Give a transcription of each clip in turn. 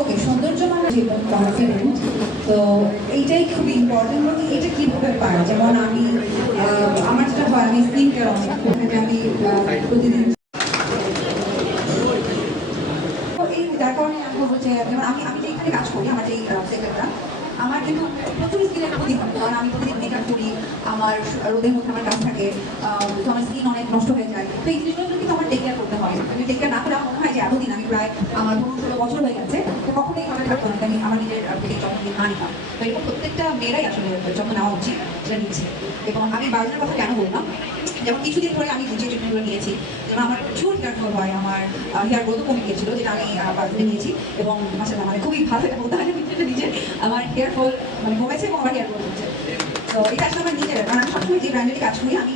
ওকে, সৌন্দর্য মানে কনফিডেন্ট, তো এইটাই খুব ইম্পর্টেন্ট। এবং এটা কীভাবে পারে, যেমন আমি আমার যেটা হয়, আমি স্কিন কেয়ার অনেক আমি প্রতিদিন এই যার কারণে আমি বলবো যে যেমন আমি আমি যেখানে কাজ করি, আমার যেই সেক্টরটা, আমার কিন্তু প্রচুর স্কিনের ক্ষতি হয়। কারণ আমি প্রতিদিন মেকআপ করি, আমার রোদের মধ্যে আমার কাজ থাকে, তো আমার স্কিন অনেক নষ্ট হয়ে যায়। তো এই জিনিসগুলো কিন্তু আমার টেক কেয়ার করতে হয়। আমি টেক কেয়ার না করে আমার মনে হয় যে এতদিন আমি প্রায় আমার 15-16 বছর হয়ে গেছে, তো কখনোই ভাবে থাকতো না আমি আমার নিজের যত্ন না নিতাম। তো এরকম প্রত্যেকটা মেয়েরাই আসলে যত্ন নেওয়া উচিত, সেটা নিচ্ছে। এবং আমি বায়োজনের কথা কেন বললাম, যেমন কিছুদিন ধরে আমি যে ট্রিটমেন্টগুলো নিয়েছি, যেমন আমার প্রচুর হেয়ার ফল হয়, আমার হেয়ার গ্রোথও কমে গিয়েছিল, যেটা আমি বায়োজনে নিয়েছি। এবং মাসাল্লাহ মানে খুবই ভালো এটা বলতে হয় যে নিজে আমার হেয়ার ফল মানে কমেছে এবং আমার হেয়ার গ্রোথ হচ্ছে। তো এটা আসলে আমার নিজের, কারণ আমি সবসময় যে ব্র্যান্ডের কাজ করি আমি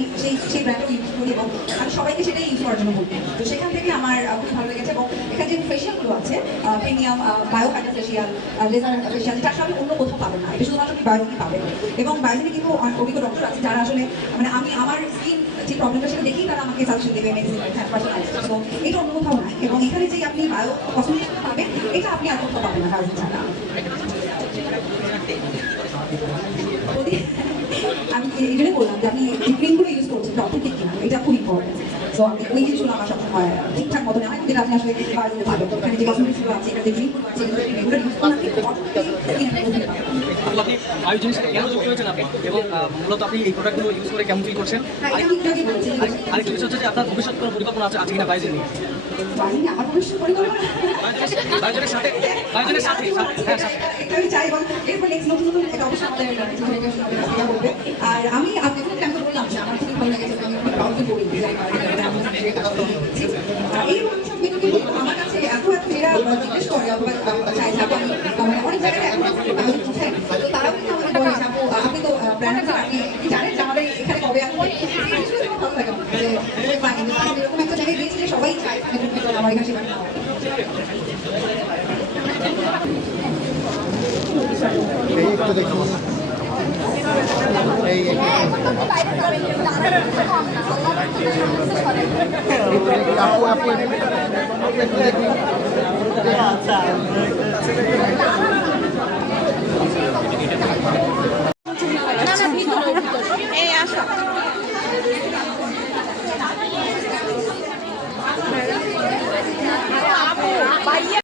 সেই ব্র্যান্ডও ইউজ করি এবং আমি সবাইকে সেটাই ইউজ করার জন্য বলি। তো সেখান থেকে আমার খুব ভালো লেগেছে। এবং এখানে যে ফেশিয়ালগুলো আছে, premium bio hydra facial, laser facial, যেটা আসলে অন্য কোথাও পাবেন না, এটা শুধুমাত্র আপনি বায়োজনে পাবেন। এবং বায়োজনে কিন্তু অভিজ্ঞ ডক্টর আছে যারা আসলে মানে আমি আমার স্কিন যে প্রবলেমটা সেটা দেখেই তারা আমাকে সাজেশন দেবে, মেডিসিন পার্সোনালাইজ। তো এটা অন্য কোথাও নাই। এবং এখানে যে আপনি বায়ো কসমেটিক্স পাবেন, এটা আপনি আর কোথাও পাবেন না বায়োজনে ছাড়া। আমি এই জন্য বললাম যে আপনি যে ক্রিমগুলো ইউজ করছেন অথেন্টিক কিনা, এটা খুব ইম্পর্টেন্ট। তো আপনি ওই জিনিসগুলো আমার সবসময় ঠিকঠাক মতো নেওয়া হয়, যেটা আপনি আসলে বায়োজনে পাবেন। এখানে যে কসমেটিক্সগুলো আছে, এখানে যে ক্রিমগুলো আছে, এগুলো ইউজ করলে আপনি বায়োজনের সাথে কেন যুক্ত হয়েছেন আপনি, এবং মূলত আপনি এই প্রোডাক্টগুলো ইউজ করে কেমন ফিল করছেন? আরেকটা বিষয় হচ্ছে যে আপনার ভবিষ্যৎ কোনো পরিকল্পনা আছে কিনা বায়োজেন নিয়ে? আমার ভবিষ্যৎ পরিকল্পনা বায়োজনের সাথে আমি চাই, এবং এরপর নেক্সট নতুন নতুন এটা অবশ্যই আমাদের বলবে। আর আমি আপনাকে বললাম যে আমার খুবই ভালো লেগেছে, আমি খুব প্রাউড করি এই সব কিন্তু আমার কাছে এত মেয়েরা জিজ্ঞেস করে অথবা চাই যে আমি মানে অনেক জায়গায় এখন কোথায়, তো তারাও কিন্তু আমাকে বলে যে আপনি তো ব্র্যান্ড আপনি জানেন যে আমাদের এখানে কবে আসবে। ভালো লাগে যে এরকম একটা জায়গায় গিয়েছি যে সবাই চায় আমার এখানে সেখানে আপু